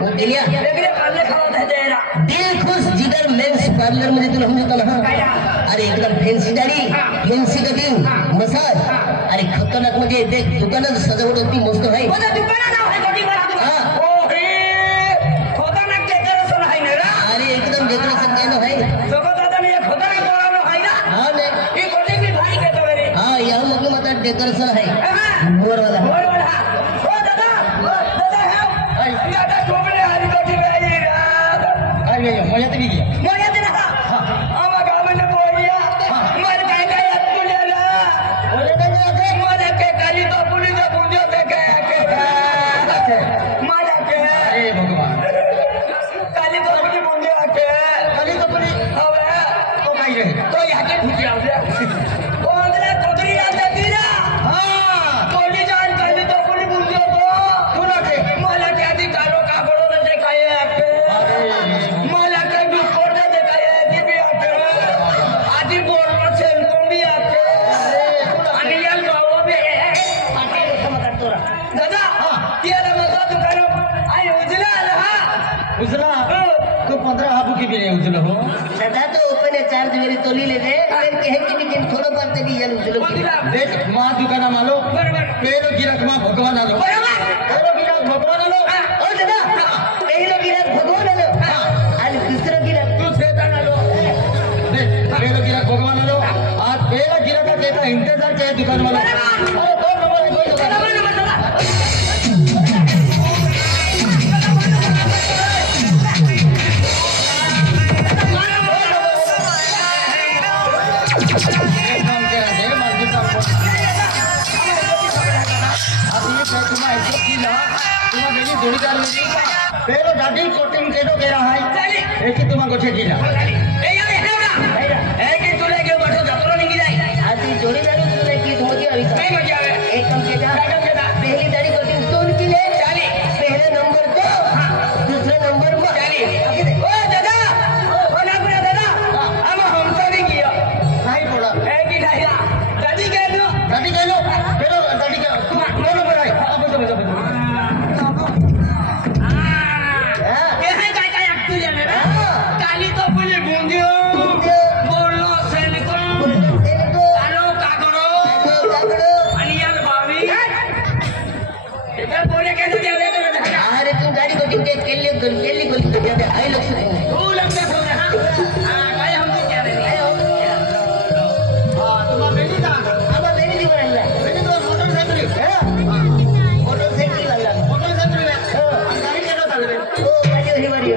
वो दिलिया लेकिन पार्लर खावा था तेरा दिल खुश जिगर मेंस पार्लर मध्ये तुला समजतो ना अरे एकदम फॅन्सी दाढी फॅन्सी कटिंग मसाज अरे खतरनाक म्हणजे देख दुकानात सजावट होती मस्त आहे कोणतं दुकान नाव आहे कोणी मला हां ओ हे खतरनाक डेकोरेशन आहे ना रे अरे एकदम डेकोरेशन केलं आहे जगत दादा ने खतरनाक बोलावलं आहे ना हां ने ही कोणी मी भारी घेतो रे हां या मग मग डेकोरेशन आहे मोरवाला बोलवाला ओ दादा हे दादा झोपले आली कोठी बाई रा अरे मजा तरी घ्या मोया दे ना आम्हा गावाने बोलिया मर काय काय तुलेला बोले काय मला के काली तो पुली तो बुंजो पे के मला के अरे भगवान काली तो पुली बुंजो के कली कपरी हवे तो काय रे तो याके ठुकी आवले ओ अंदर कोकरी आते दिला हां कोली जान काली तो पुली बुंजो तो कोणा के मला के आधी कारो कागडो दे काय आके मला के दुकोर दे काय की बी आके आधी बोललो सेल कोंबी आके आणि याल गाव बे आके समजा तोरा दादा तेरा मजा दुकान आई उजला आला हा उजला तो 15 हाबू की भी नहीं उजला हो दादा तो ओपन है चार्ज मेरी तोली ले दे फिर कहे कि लेकिन थोड़ा बात तरी ये उजलो देख मां दुकाना मालो बरोबर पेरो गिरक मां भगवान आलो बरोबर पेरो गिरक भगवान आलो ओ दादा पहिलो गिरक भगवान आलो आणि दुसरो गिरक तू शैतान आलो देख पेरो गिरक भगवान आलो आज पहिला गिरक का इंतजार के दुकान वाला अरे कोण नंबर कोण दुकान काम करा दे मार्केट का अभी ये तुम्हारा ऐसा किला तुम्हारा बेटी जोड़ीदार मेरी पहले दादी कोटिंग केडो के रहा है एक ही तुम्हारा गोछे किला ए यार हे की तुले के बठो जतरो निघी जाई आधी जोड़ीदारी तुले की धोती अभी काय मजा आवे एक कम के जा पहली दाढ़ी कोटिंग तोड़ की ले चाली पहले नंबर तो दूसरे नंबर में चाली ओ दादा ओ ना पुरा दादा हम हमसे नहीं किया नहीं बोला ए की नहीं दादी के दो दादी कह लो पहले दादी का दोनों पर आई अब बता ये है काय काय अक्तू जाने रे काली तो पुली बुंदियो बोलो सेनको आलो कागडो आणि याल बावी इधर बोले के तू देवले तो अरे तुम गाड़ी कोटिंग के केले गोली तो जाते आई लक्ष्य देंगे तू लगता हो रहा हां काय हम क्या रे हां तुम्हारा बेटी था अब बेटी दी बोलला बेटी तो मोटरसाइकिल वाला गाड़ी केलो चालवे ओ गाड़ी ही वाली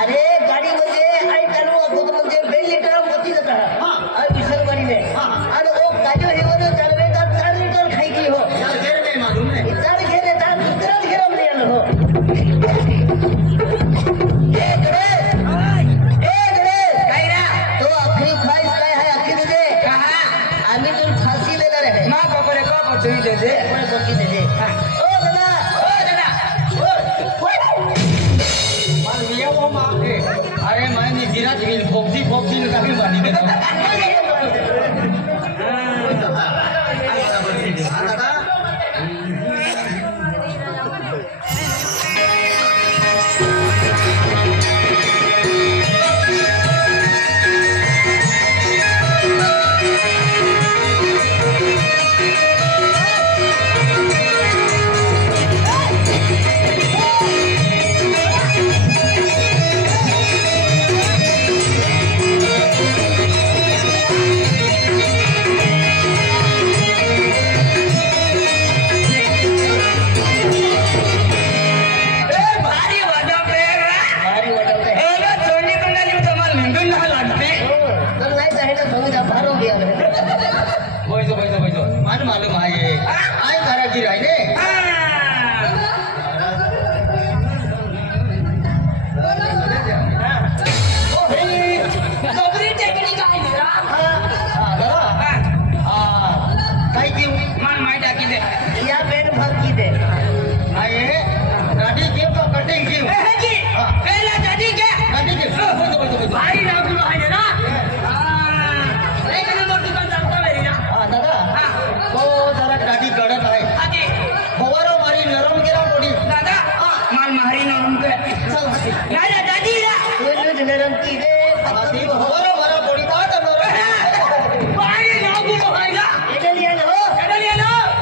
अरे गाड़ी म्हणजे आई चालू होतो म्हणजे 2 लिटर मोती जाता हां और विसर गाड़ी में हां आणि ओ गाड़ी ही वाली चालवे तर 4 लिटर खाई की हो यार घेर नाही मालूम नाही 4 घेर येतात दुसराच घेर मध्ये आलो हो एक रे काय रे तो आखरी ख्वाहिश काय है आखरी दे कहा आम्ही तुला फाशी देणार आहे मां पकड़े को पचई दे दे कोण कोकी दे दे ओ दादा मान लिया वो मां के अरे मैं गिराज बिल फोपसी काफी मानी देता दादा मालूम है ये आई तारा की राय ने मारी नरम के चल हाती नाही रे दादी रे तू नरम की रे हाती बरोबर मला पोडी ता नरम बाई ना गुलो हायला एडलियन हो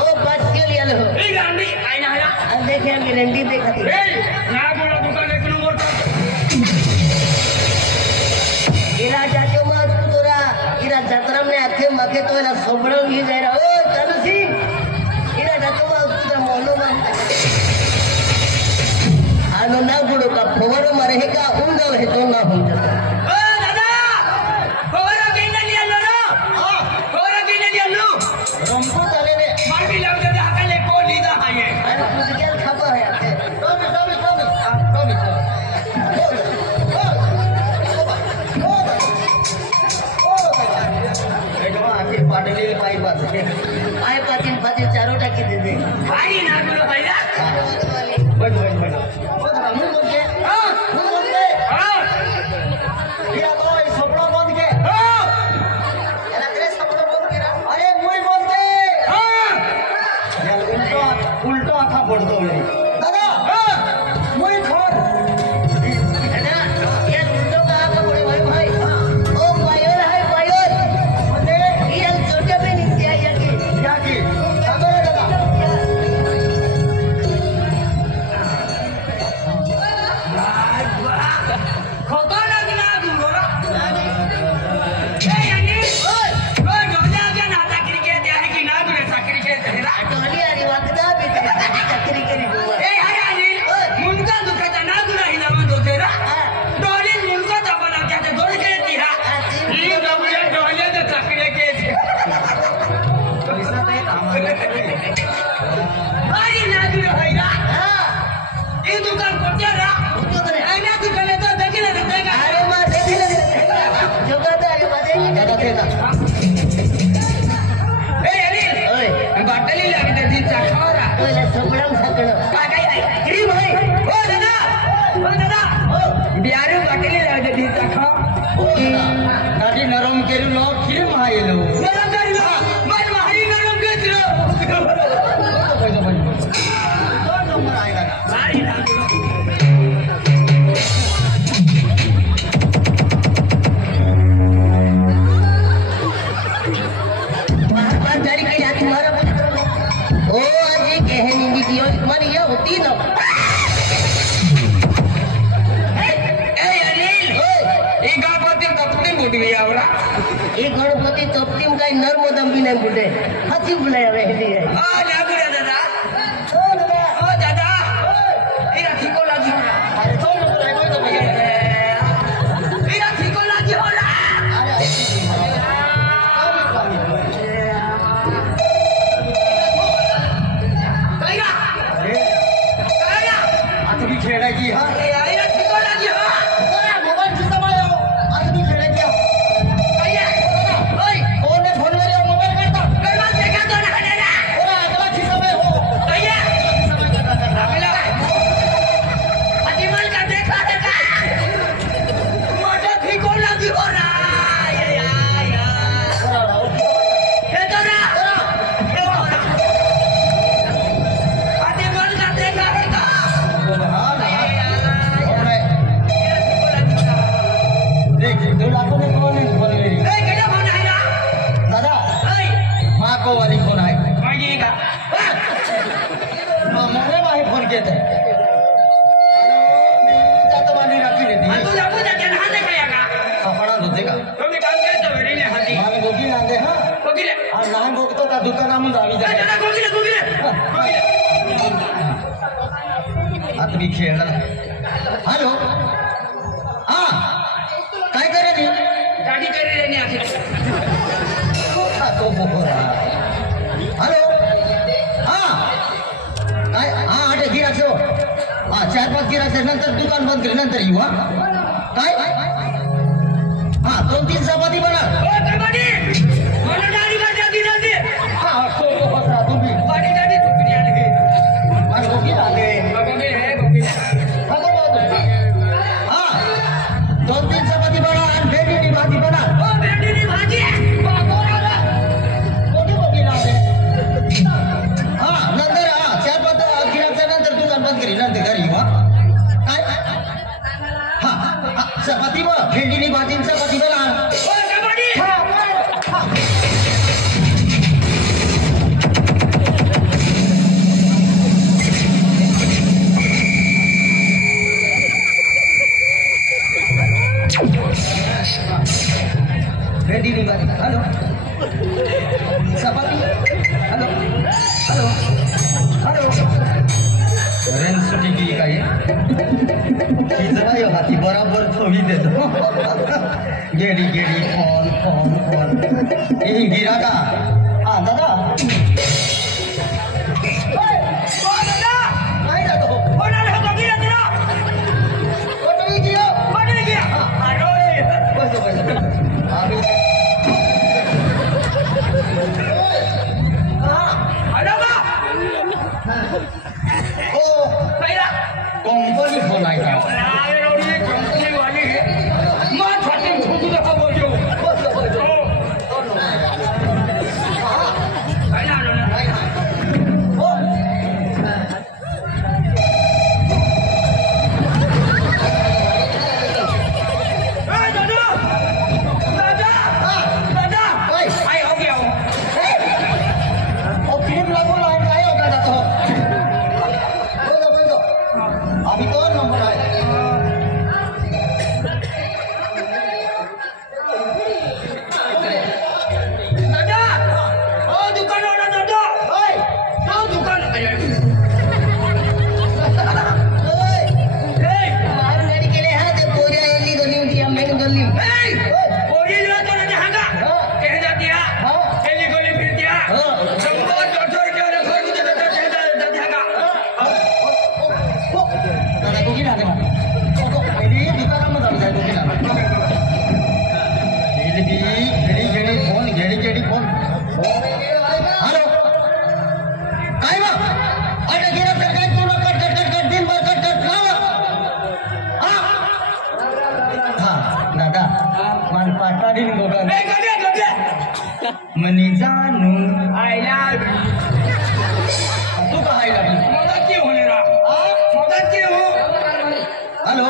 ओ बस के लिए हो ई गांडी आई ना आया अब देखे हम रंडी देखती ए ना गुलो दुकान एक नंबर का इरा जातो मत तोरा इरा जत्रम ने आखे मके तो इला सोबड़ो ही जाय रे ओ तलसी इरा जातो मत तोरा मोहल्लो में आनो ना गुड़ो का फोवरो मरे का उंदो है तो ना हो जाता ओ दादा कोरा किन लिया लो ना हां कोरा किन लिया लो रंपो तले ने माटी लाग दे आकले को लीदा है अरे कुछ गेल खबर है आते पाटली पाई बात आए पाचिन चारों टाकी दे दे भाई ना गुलो भैया बट मुंह बोल के हां मुंह बोल के हां या तो ये सपना बंद के हां एला करे सपना बंद के अरे मुई बोल के हां या उल्टा आखा पड़ दो दादा हां मुई खोर ना ये उल्टा का आखा पड़े भाई ओ पायोर है पायोर बोले ये छोटे पे नीचे आई याकी दादा खोका लगना गुलो ए यानी ओए ओ जोजा के नाता क्रिकेट है कि ना गुले सकरी के तेरा टोली अरे वक्ता भी चक्री करी हुआ ए हाय अनिल मुनका दुखता ना गुला हिला में दो तेरा डोली मुनका तो बना क्या ते दौड़ के दिया ये गबले डोले तो सकरी के पैसा पे काम भाई ना गुलो हैगा हां ये दुकान कोटे रा आईना दुकान तो देखिले देगा अरे मां देख ले जोगाता अरे मां देख दादा देता ए अनिल ओए बाटली लगी ते दिन चखरा ओले सपड़म सकण काय काय क्रीम है ओ दादा बिहारी बाटली लगी ते दिन चखा दादी नरम केरु नो क्रीम हायलो नरम करी लो मन मारी नरम के दिलो दो नंबर आएगा ना भाई ना बार जारी के याद मारा ओ आज ये कहनी दी दियो मन ये होती ना ए अनिल ओए ई गणपति तपती मुडवी आवरा ये गणपति तप्तिम का नर्मदम भी नहीं बुले हाथी बुलाया वे है आ लागू रे दादा ओ दादा ओ दादा ई राखी को लागी अरे तो नंबर है कोई तो भैया ई राखी को लागी होला कहिगा कहिगा आदमी खेड़ा की हां ए ई राखी को लागी हो मोबाइल किसका मारो आदमी खेड़ा की कहिया ओए कौन ने फोन में मोबाइल करता गरबा देखा तो ना ना ओरा अगला किसका में हो कहिया समय करता अगला अजीमल का देखा देखा मोटा ठीक को लागी हो रहा या हे तो ना अजीमल का देखा देखा देख दो लाखों में कौन है फोन मेरी ए केला फोन आया दादा ए माँ को वाली फोन है मांगेगा मोने माही फोन किए थे जातो वाली रखी रहती तू लागू जाके ना देखेगा कपड़ा धोतेगा तो भी काम करे तो वेरी ने हाथी मामी गोगी ना दे हाँ कोकिले और नाम गोग तो ता दुकान नाम दावी ए जाए दादा कोकिले कोकिले आदमी खेळ हॅलो हा काय करे नी गाड़ी करे लेने आके तो बोरा हॅलो हा काय हा आटे गिराक सो हा 4-5 गिराक नंतर दुकान बंद केलं नंतर येऊ हा काय हा 2-3 चपाती बना ओ कबड्डी मला गाड़ी का जाती रहती हा तो होता तुम्ही गाड़ी गाड़ी टुकड़ी आने आणि गोगी आले कोकिले है कोकिले हॅलो हा 2-3 चपाती बना आणि भेंडीची भाजी बना ओ भेंडी की भाजी बागोरा कोणी गोगी ना दे हा नंतर हा 4-5 गिराक नंतर दुकान बंद केली नंतर घरी येऊ हा भेंडीनी भाजींचा कधी बोला भेंडीनी भाजी हॅलो चपाती हॅलो हॅलो हॅलो रेंज सुटी की काय हाती बराबर चोवी देतो गेडी गेडी फोन फोन फोन हे गिरा का हा दादा नाही जातो कंपनी फोन आहे का मनी जानू आई लव तू का आई लव मदद क्यों होने रहा मदद क्यों हॅलो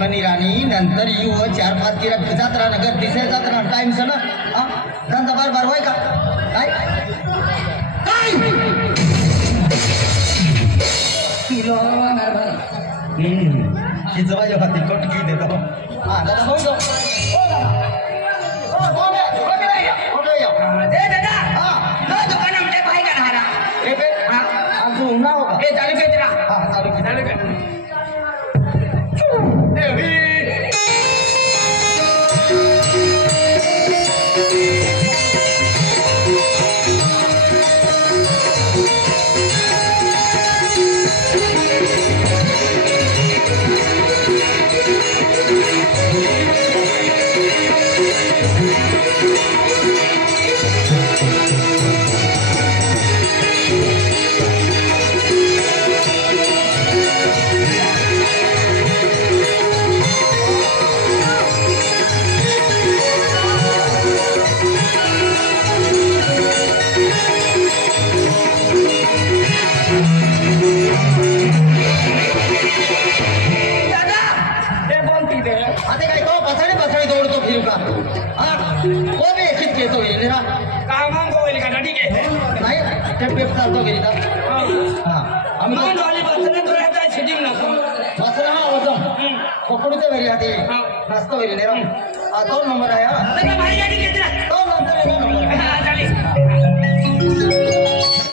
मनी राणी नंतर यू 4-5 किरा जात राहा नगर दिसे जात राहा टाइम से ना धंदा बार बार होय का काय काय तुला हिजवा जो हाती कटकी देतो दादा हो गो ओ दादा पकडूचे वेरी आधी नाश्ता वेरी 2 नंबर आहे